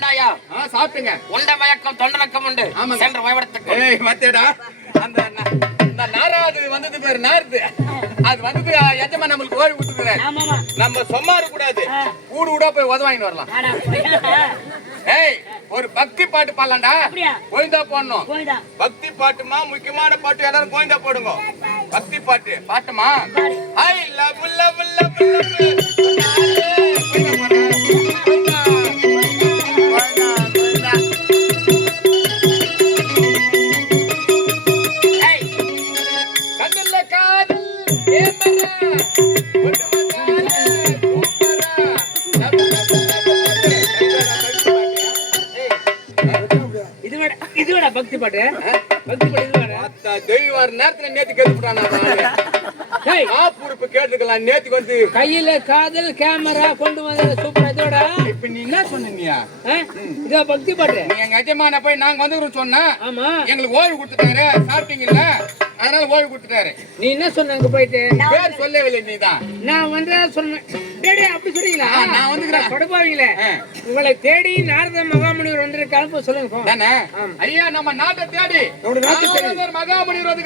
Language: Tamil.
சாப்பிட்டுங்க உண்ட மயக்கம் தொண்டனக்கம் உண்டு. சென்ற வயவடத்துக்கு ஏய் மத்தேடா. அந்த நா- இந்த நாராது வந்தது பேரு நாருது. அது வந்தது எஜமா நம்மளுக்கு விட்டுக்கிறேன் ஆமாமா நம்ம சும்மா கூடாது. கூடு கூட போய் உத வாங்கிட்டு வரலாம். ஏய் ஒரு பக்தி பாட்டு பாடலாம்டா. அப்படியா? கோயிந்தா போடணும். பக்தி பாட்டுமா முக்கியமான பாட்டு எல்லாரும் கோயிந்தா போடுங்க. பக்தி பாட்டு. பாட்டுமா? ஐ லவ் லவ் லவ் ஏய், வேட பக்தி பாட்டு. பக்தி பாட்டு தெய்வார் நேரத்துல நேத்து கேட்டுட்டானா ஆப்பூருப்பு கேட்டுக்கலாம் நேத்துக்கு வந்து கையில காதல் கேமரா கொண்டு வந்த சூப்பர் இதோட? இப்ப நீ என்ன சொன்னீங்க? இதோ பக்தி பாட்டு. எங்க எஜமான போய் நாங்க வந்துக்கிறோம் சொன்னா ஆமா. எங்களுக்கு ஓய்வு கொடுத்துட்டாரு. சாப்பிட்டீங்கல்ல? அதனால ஓய்வு கொடுத்துட்டாரு. நீ என்ன சொன்ன அங்க போயிட்டு? பேர் சொல்லவில்லை நீதான். நான் வந்து சொன்னேன். டேய், அப்படி சொன்னீங்களா? ஆ, நான் வந்துக்கிறேன். கொடுப்பாவீங்களே ஆ. உங்களை தேடி நாரத மகாமுனிவர் வந்திருக்காரு சொல்லுங்க. தானே ஐயா நம்ம நாட்டை தேடி. நம்ம நாட்டை தேடி. நாரதர் மகாமுனி வந்து